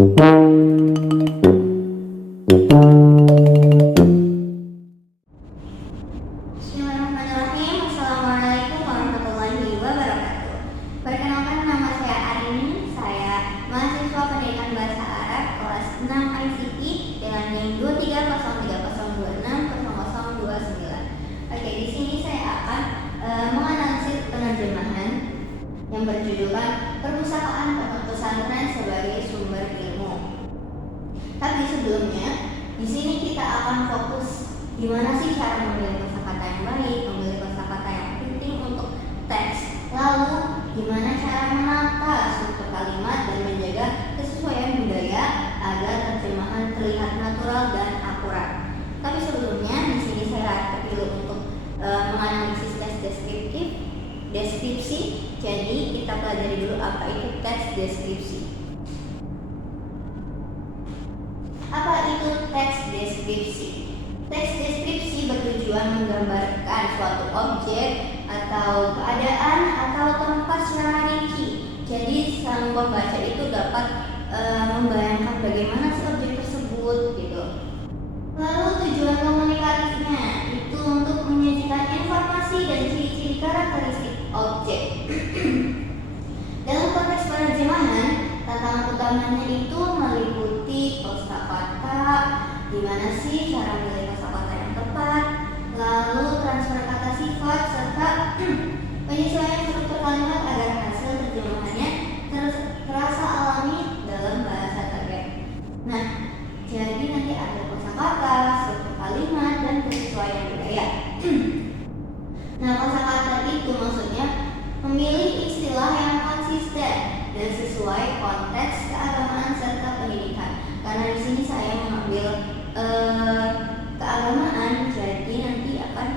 Bismillahirrahmanirrahim. Assalamualaikum warahmatullahi wabarakatuh. Perkenalkan, nama saya Arini. Saya mahasiswa pendidikan bahasa Arab kelas 6 ICT dengan NIM 23030260029. Oke, di sini saya akan menganalisis penerjemahan yang berjudulkan Perpustakaan Pondok Pesantren sebagai Sumber Ilmu. Tapi sebelumnya, di sini kita akan fokus gimana sih cara memilih kosakata yang baik, memilih kosakata yang penting untuk teks. Lalu gimana cara menata struktur kalimat dan menjaga kesesuaian budaya agar terjemahan terlihat natural dan akurat. Tapi sebelumnya di sini saya terpilih untuk menganalisis teks deskripsi. Jadi kita pelajari dulu apa itu teks deskripsi. Apa itu teks deskripsi? Teks deskripsi bertujuan menggambarkan suatu objek atau keadaan atau tempat secara rinci. Jadi sang pembaca itu dapat membayangkan bagaimana si objek tersebut gitu. Lalu tujuan komunikatifnya itu untuk menyajikan informasi dan ciri-ciri karakteristik objek. Dalam konteks penerjemahan, tantangan utamanya itu meliputi kosakata, gimana sih cara memilih kosakata yang tepat, lalu transfer kata sifat, serta penyesuaian struktur kalimat agar hasil terjemahannya terasa alami dalam bahasa target. Nah, jadi nanti ada kosakata, struktur kalimat, dan penyesuaian budaya. Nah, kosakata itu maksudnya memilih istilah yang konsisten dan sesuai konteks keagamaan serta pendidikan. Karena di sini saya mengambil keagamaan, jadi nanti akan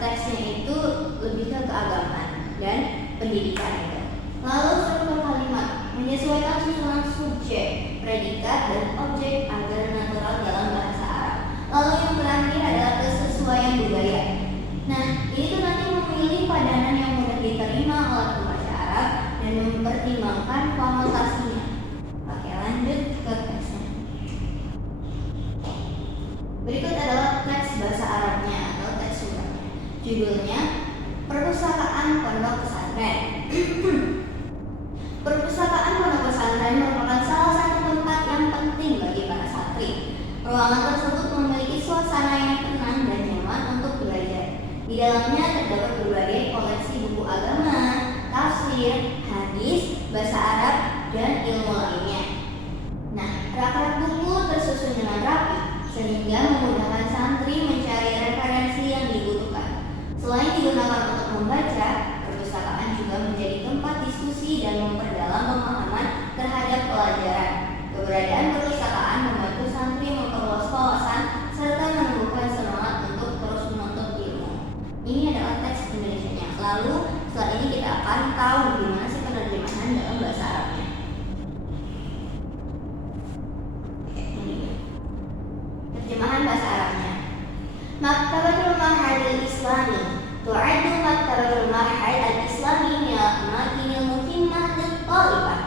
teksnya itu lebih ke keagamaan dan pendidikan gitu. Lalu struktur kalimat menyesuaikan susunan subjek, predikat, dan objek agar natural dalam bahasa Arab. Lalu yang terakhir adalah kesesuaian budaya. Nah, ini tuh nanti memilih padanan yang mudah diterima oleh pembaca Arab dan mempertimbangkan konotasinya. Oke, lanjut ke teksnya. Berikut adalah teks bahasa Arabnya atau teks sumbernya. Judulnya Perpustakaan Pondok Pesantren. Perpustakaan Pondok Pesantren merupakan salah satu tempat yang penting bagi para santri. Ruangan tersebut memiliki suasana yang tenang dan nyaman untuk belajar. Di dalamnya terdapat berbagai koleksi buku agama, tafsir, hadis, bahasa Arab, dan ilmu lainnya. Nah, rak-rak buku tersusun dengan rapi sehingga memudahkan santri mencari referensi yang dibutuhkan. Selain digunakan untuk membaca, perpustakaan juga menjadi tempat diskusi dan memperdalam pemahaman terhadap pelajaran. Keberadaan perpustakaan membantu santri memperluas wawasan serta menumbuhkan semangat untuk terus menuntut ilmu. Ini adalah teks Indonesianya. Lalu setelah ini kita akan tahu gimana sih penerjemahan dalam bahasa Arabnya. Terjemahan bahasa Arabnya. Maktabatul Ma'had al-Islami tu'addu Maktabatul Ma'had al-Islami min al-amakinil muhimmah lit-talibah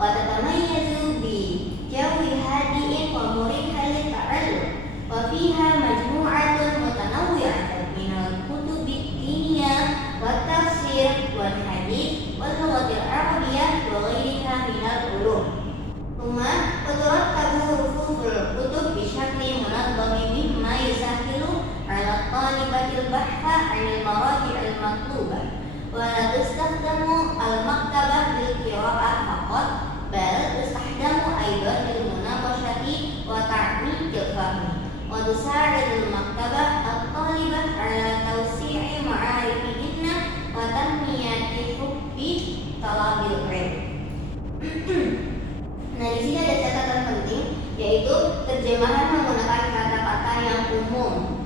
wa tatamayyazu bi jawi hadi'in wa murihah lit-ta'allum wa fiha majmu'atun mutanawwi'atun min al-kutubi ad-diniyah wa tafsir wal hadits wal lughatil arabiyyah wa ghairiha min al-ulum. Thumma tutarattabu huruful kutub bi syaklin munazzam mimma yusahhilu 'ala at-talibatil bahtha 'anil maraji'il matlubah wa la tustakhdamu al-maktabah lil qira'ah faqat bal tustahdamu aidan lil munaqashati wa ta'midil fahmi wa tusa'idul maktabah at-talibah 'ala tawsi'i ma'arifihinna wa tanmiyati hubbi talabil ilm. Nah, di sini ada catatan penting, yaitu terjemahan menggunakan kata-kata yang umum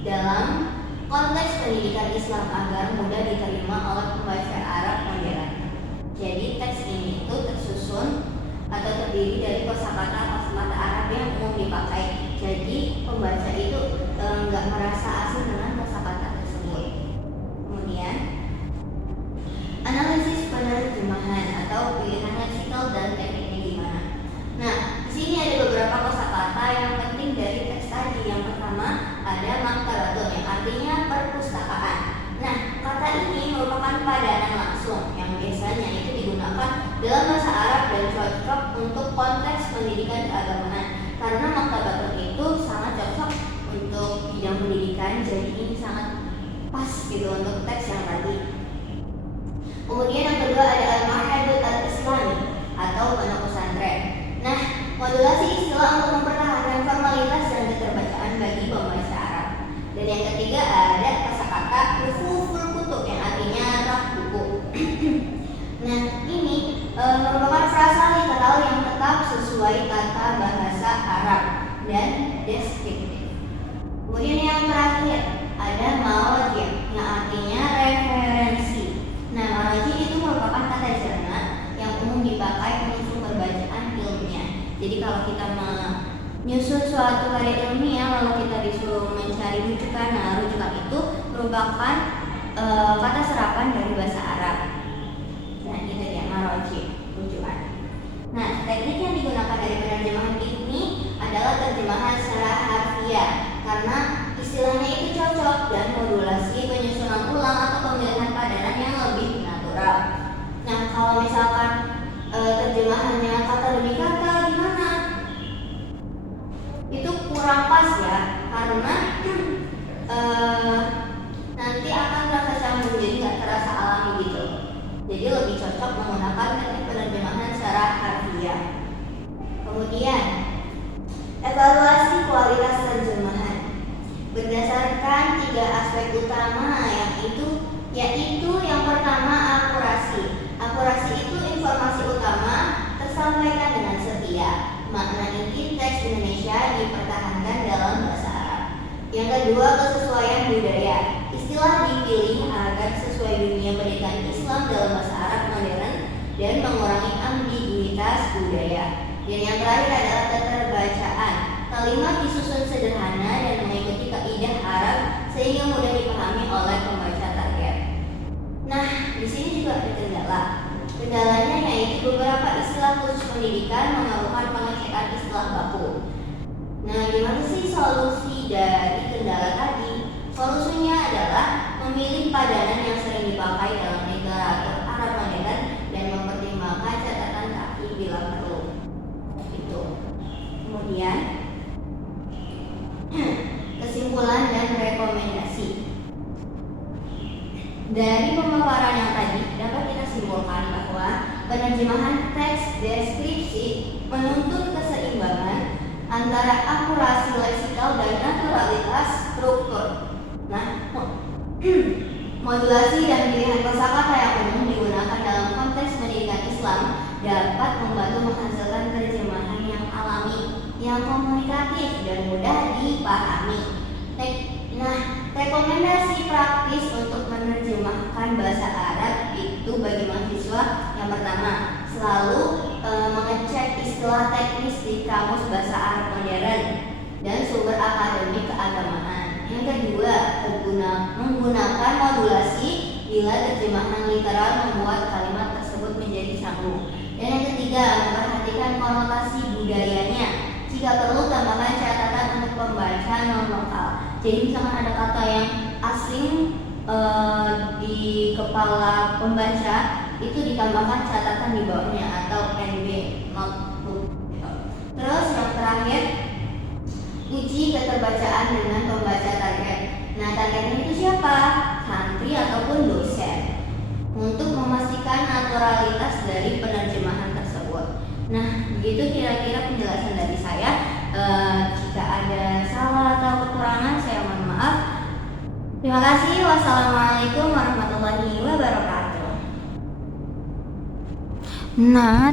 dalam konteks pendidikan Islam agar mudah diterima oleh pembaca Arab modern. Jadi teks ini itu tersusun atau terdiri dari kosakata Arab yang umum dipakai. Jadi pembaca itu nggak merasa asing dengan kosakata tersebut. Kemudian analisis penerjemahan atau pilihan leksikal dan tekniknya gimana. dalam bahasa Arab dan cocok untuk konteks pendidikan keagamaan. Karena maktabatun itu sangat cocok untuk bidang pendidikan, jadi ini sangat pas gitu untuk teks yang tadi. Kemudian yang kedua ada al-ma'hadul al-islami atau pondok pesantren. Nah, modulasi istilah untuk mempertahankan formalitas dan keterbacaan bagi pembaca Arab. Dan yang ketiga ada kosakata huruful kutub yang artinya rak buku. Nah, ini merupakan frasa literal yang tetap sesuai tata bahasa Arab dan deskriptif. Kemudian yang terakhir ada marojih yang artinya referensi. Nah, marojih itu merupakan kata Jerman yang umum dipakai untuk perbacaan ilmiah. Jadi kalau kita menyusun suatu karya ilmiah lalu kita disuruh mencari rujukan, nah rujukan itu merupakan kata serapan dari bahasa Arab. Nah, itu dia marojih, rujukan. Nah, teknik yang digunakan dari penerjemahan ini adalah terjemahan secara harfiah karena istilahnya itu cocok dan modulasi penyusunan ulang atau pemilihan padanan yang lebih natural. Nah, kalau misalkan terjemahannya kata demi kata gimana? Itu kurang pas ya, karena nanti akan terasa canggung, jadi nggak terasa alami gitu. Jadi lebih cocok menggunakan teknik penerjemahan secara harfiah. Kemudian evaluasi kualitas terjemahan berdasarkan 3 aspek utama yaitu yang pertama akurasi. Akurasi itu informasi utama tersampaikan dengan setia. Makna inti teks Indonesia dipertahankan dalam bahasa Arab. Yang kedua kesesuaian budaya. Istilah dipilih agar sesuai dunia pendidikan Islam dalam bahasa Arab modern dan mengurangi ambiguitas budaya. Dan yang terakhir adalah keterbacaan. Kalimat disusun sederhana dan mengikuti kaidah Arab sehingga mudah dipahami oleh pembaca target. Nah, di sini juga ada kendala. Kendalanya yaitu beberapa istilah khusus pendidikan memerlukan pengecekan istilah baku. Nah, gimana sih solusi dari kendala tadi? Solusinya adalah memilih padanan yang sering dipakai dalam literatur Arab modern dan mempertimbangkan catatan kaki bila perlu. Itu. Kemudian kesimpulan dan rekomendasi. Dari pemaparan yang tadi dapat kita simpulkan bahwa penerjemahan teks deskripsi menuntut keseimbangan antara akurasi leksikal dan naturalitas struktur. Nah, modulasi dan pilihan kosakata yang umum digunakan dalam konteks pendidikan Islam dapat membantu menghasilkan terjemahan yang alami, yang komunikatif dan mudah dipahami. Nah, rekomendasi praktis untuk menerjemahkan bahasa Arab itu bagi mahasiswa yang pertama, selalu mengecek istilah teknis di kamus bahasa Arab modern dan sumber akademik keagamaan. Yang kedua, menggunakan modulasi bila terjemahan literal membuat kalimat tersebut menjadi canggung. Dan yang ketiga, memperhatikan konotasi budayanya. Jika perlu, tambahkan catatan untuk pembaca non-lokal. Jadi misalkan ada kata yang asing di kepala pembaca, itu ditambahkan catatan di bawahnya atau NB, notebook. Terus yang terakhir, uji keterbacaan dengan pembaca target. Nah, targetnya itu siapa? Santri ataupun dosen. Untuk memastikan naturalitas dari penerjemahan tersebut. Nah, begitu kira-kira penjelasan dari saya. Jika ada salah atau kekurangan, saya mohon maaf. Terima kasih. Wassalamualaikum warahmatullahi wabarakatuh. Nah,